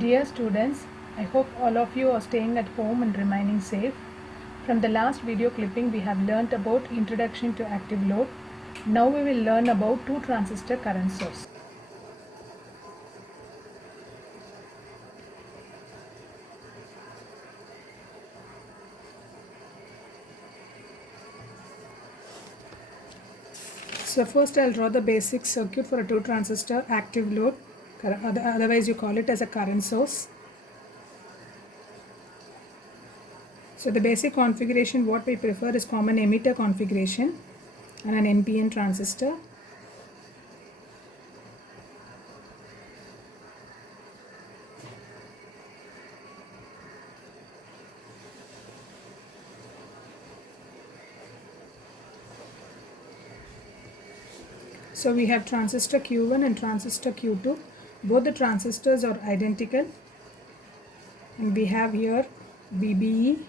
Dear students, I hope all of you are staying at home and remaining safe. From the last video clipping, we have learnt about introduction to active load. Now we will learn about two transistor current source. So first I'll draw the basic circuit for a two transistor active load. Otherwise you call it as a current source. So the basic configuration what we prefer is common emitter configuration and an NPN transistor. So we have transistor Q1 and transistor Q2. Both the transistors are identical. And we have here VBE1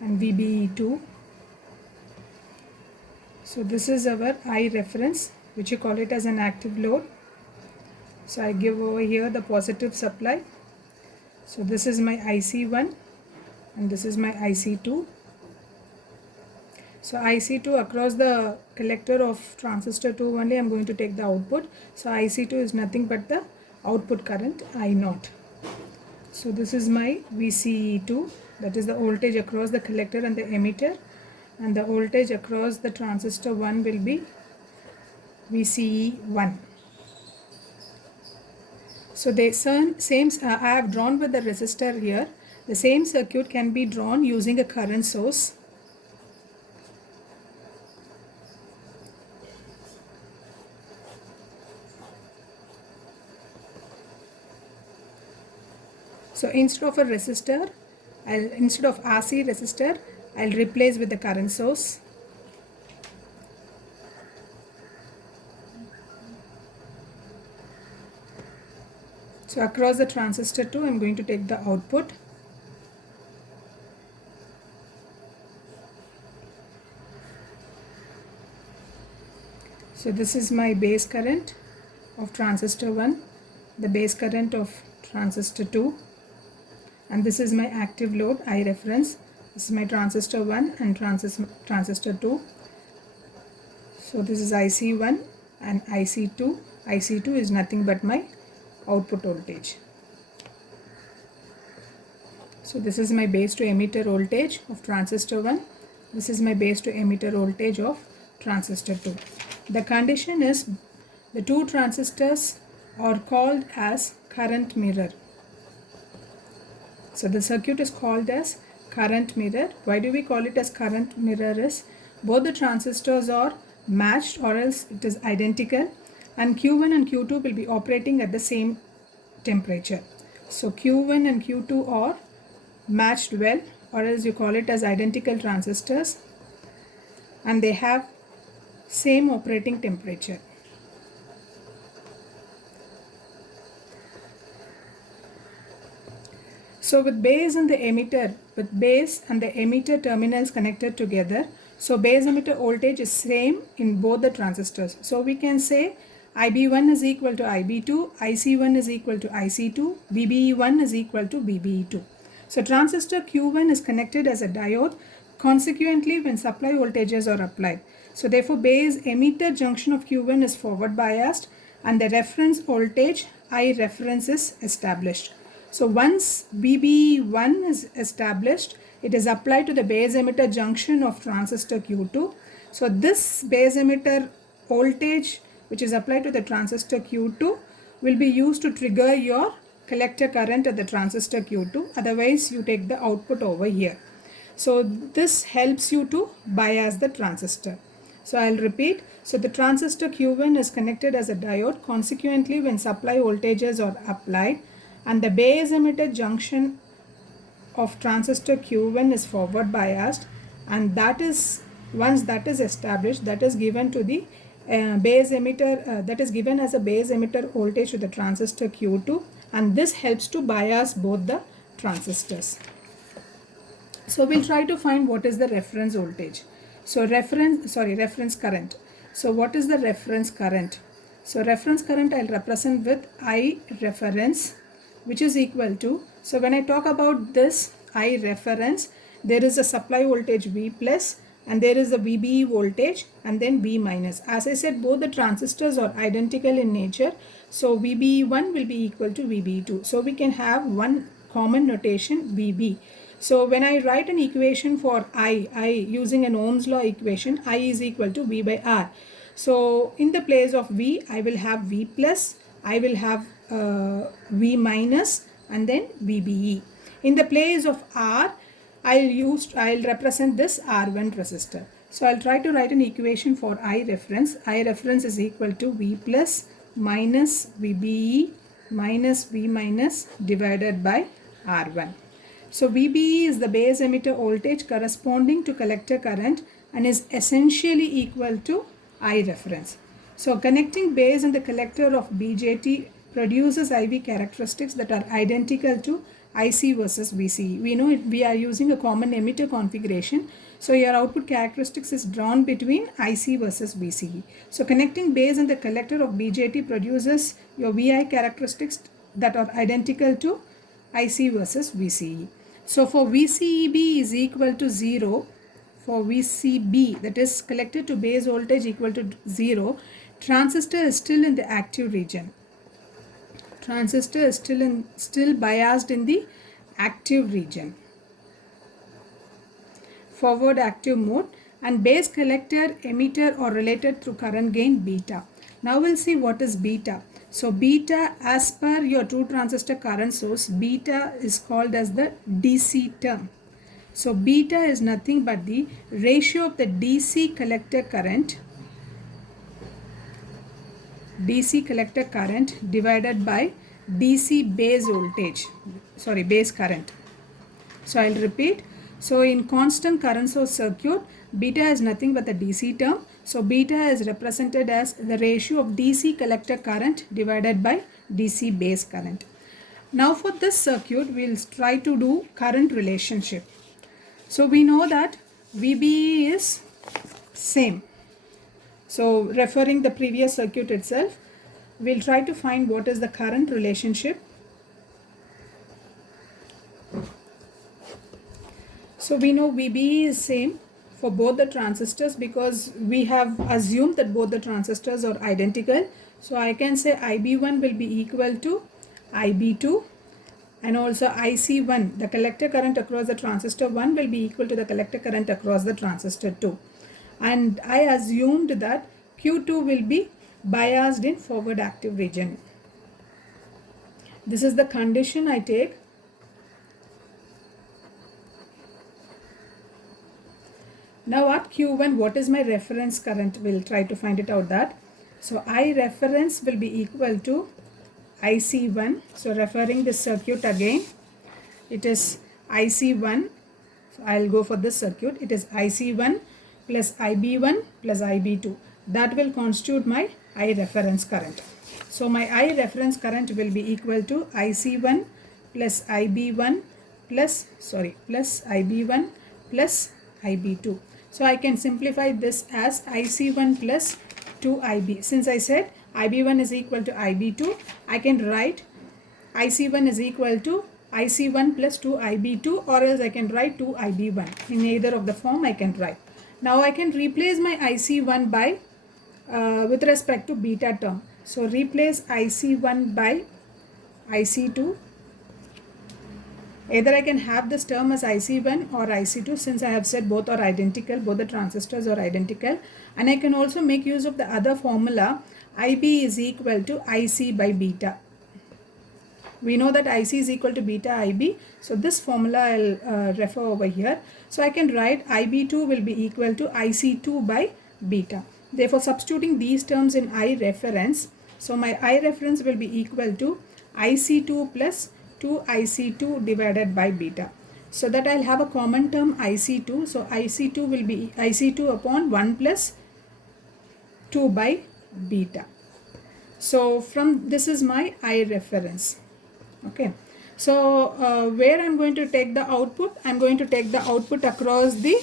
and VBE2. So this is our I reference, which you call it as an active load. So I give over here the positive supply. So this is my IC1 and this is my IC2. So IC2 across the collector of transistor 2 only I am going to take the output. So IC2 is nothing but the output current I0. So this is my VCE2, that is the voltage across the collector and the emitter, and the voltage across the transistor 1 will be VCE1. So the same I have drawn with the resistor here. The same circuit can be drawn using a current source. So instead of a resistor, instead of RC resistor, I'll replace with the current source. So across the transistor 2, I'm going to take the output. So this is my base current of transistor 1, the base current of transistor 2. And this is my active load I reference. This is my transistor 1 and transistor 2. So this is IC1 and IC2. IC2 is nothing but my output voltage. So this is my base to emitter voltage of transistor 1. This is my base to emitter voltage of transistor 2. The condition is the two transistors are called as current mirror. So the circuit is called as current mirror. Why do we call it as current mirror is both the transistors are matched or else it is identical, and Q1 and Q2 will be operating at the same temperature. So Q1 and Q2 are matched well, or else you call it as identical transistors, and they have same operating temperature. So with base and the emitter terminals connected together, so base emitter voltage is same in both the transistors. So we can say IB1 is equal to IB2, IC1 is equal to IC2, VBE1 is equal to VBE2. So transistor Q1 is connected as a diode consequently when supply voltages are applied. So therefore base emitter junction of Q1 is forward biased and the reference voltage I reference is established. So once VBE1 is established, it is applied to the base emitter junction of transistor Q2. So this base emitter voltage which is applied to the transistor Q2 will be used to trigger your collector current at the transistor Q2. Otherwise you take the output over here. So this helps you to bias the transistor. So I'll repeat. So the transistor Q1 is connected as a diode. Consequently, when supply voltages are applied and the base emitter junction of transistor Q1 is forward biased, and that is once that is established, that is given to the base emitter, that is given as a base emitter voltage to the transistor Q2, and this helps to bias both the transistors. So we'll try to find what is the reference voltage. So reference current. So what is the reference current? So reference current I'll represent with I reference which is equal to, so when I talk about this I reference, there is a supply voltage V plus and there is the VBE voltage and then V minus. As I said, both the transistors are identical in nature, so VBE1 will be equal to VBE2. So we can have one common notation VB. So when I write an equation for I using an Ohm's law equation, I is equal to V by R. So in the place of V, I will have V plus, I will have V minus and then VBE. In the place of R, I'll represent this R1 resistor. So I'll try to write an equation for I reference. I reference is equal to V plus minus VBE minus V minus divided by R1. So VBE is the base emitter voltage corresponding to collector current and is essentially equal to I reference. So connecting base and the collector of BJT produces IV characteristics that are identical to IC versus VCE. We know we are using a common emitter configuration. So your output characteristics is drawn between IC versus VCE. So connecting base and the collector of BJT produces your VI characteristics that are identical to IC versus VCE. So for VCEB is equal to 0, for VCB, that is collector to base voltage equal to 0, transistor is still in the active region. Transistor is still biased in the active region, forward active mode, and base collector emitter are related through current gain beta. Now we'll see what is beta. So beta, as per your two transistor current source, beta is called as the DC term. So beta is nothing but the ratio of the DC collector current divided by DC base voltage, base current. So I'll repeat. So in constant current source circuit, beta is nothing but the DC term. So beta is represented as the ratio of DC collector current divided by DC base current. Now for this circuit, we'll try to do current relationship. So we know that VBE is same. So referring the previous circuit itself, we'll try to find what is the current relationship. So we know VBE is same for both the transistors because we have assumed that both the transistors are identical. So I can say IB1 will be equal to IB2 and also IC1, the collector current across the transistor 1 will be equal to the collector current across the transistor 2. And I assumed that Q2 will be biased in forward active region. This is the condition I take. Now at Q1, what is my reference current? We'll try to find it out that. So I reference will be equal to IC1. So referring this circuit again, it is IC1. So I'll go for this circuit. It is IC1 plus IB1 plus IB2. That will constitute my I reference current. So my I reference current will be equal to IC1 plus IB1 plus IB1 plus IB2. So I can simplify this as IC1 plus 2IB. Since I said IB1 is equal to IB2, I can write IC1 is equal to IC1 plus 2IB2, or else I can write 2IB1. In either of the form I can write. Now I can replace my IC1 by with respect to beta term. So replace IC1 by IC2. Either I can have this term as IC1 or IC2, since I have said both are identical, both the transistors are identical. And I can also make use of the other formula, IB is equal to IC by beta. We know that IC is equal to beta IB. So this formula I'll refer over here. So I can write IB2 will be equal to IC2 by beta. Therefore substituting these terms in I reference, so my I reference will be equal to IC2 plus 2IC2 divided by beta. So that I'll have a common term IC2. So IC2 will be IC2 upon 1 plus 2 by beta. So from this is my I reference. Okay. So where I'm going to take the output? I'm going to take the output across the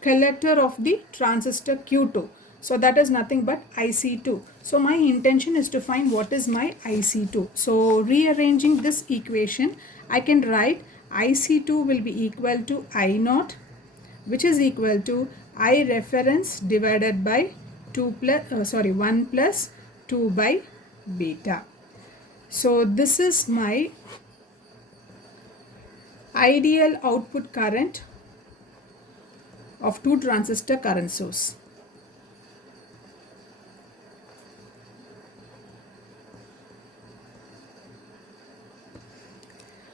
collector of the transistor Q2. So that is nothing but IC2. So my intention is to find what is my IC2. So rearranging this equation, I can write IC2 will be equal to I naught, which is equal to I reference divided by 1 plus 2 by beta. So this is my ideal output current of two transistor current source.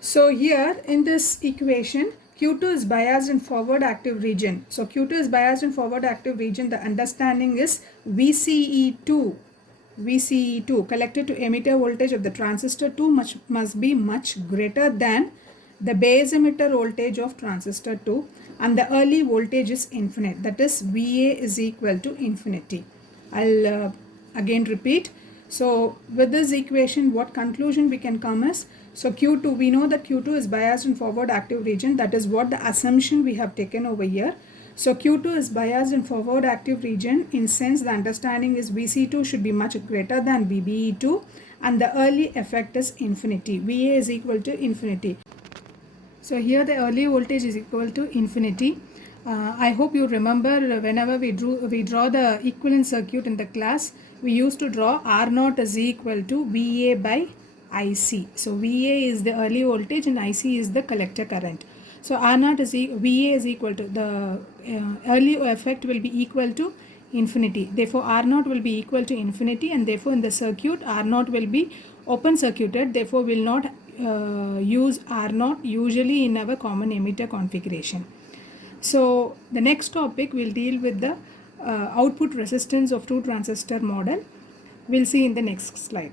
So here in this equation, Q2 is biased in forward active region. So Q2 is biased in forward active region. The understanding is VCE2 collector to emitter voltage of the transistor 2 must be much greater than the base emitter voltage of transistor 2, and the early voltage is infinite, that is VA is equal to infinity. I'll again repeat. So with this equation, what conclusion we can come is, so Q2, we know that Q2 is biased in forward active region. That is what the assumption we have taken over here. So Q2 is biased in forward active region. In sense, the understanding is VC2 should be much greater than VBE2, and the early effect is infinity. VA is equal to infinity. So here the early voltage is equal to infinity. I hope you remember whenever we draw the equivalent circuit in the class, we used to draw R0 is equal to VA by IC. So VA is the early voltage and IC is the collector current. So R0 is VA is equal to the early effect will be equal to infinity. Therefore R0 will be equal to infinity, and therefore in the circuit R0 will be open circuited. Therefore will not use R0 usually in our common emitter configuration. So the next topic will deal with the output resistance of two transistor model. We'll see in the next slide.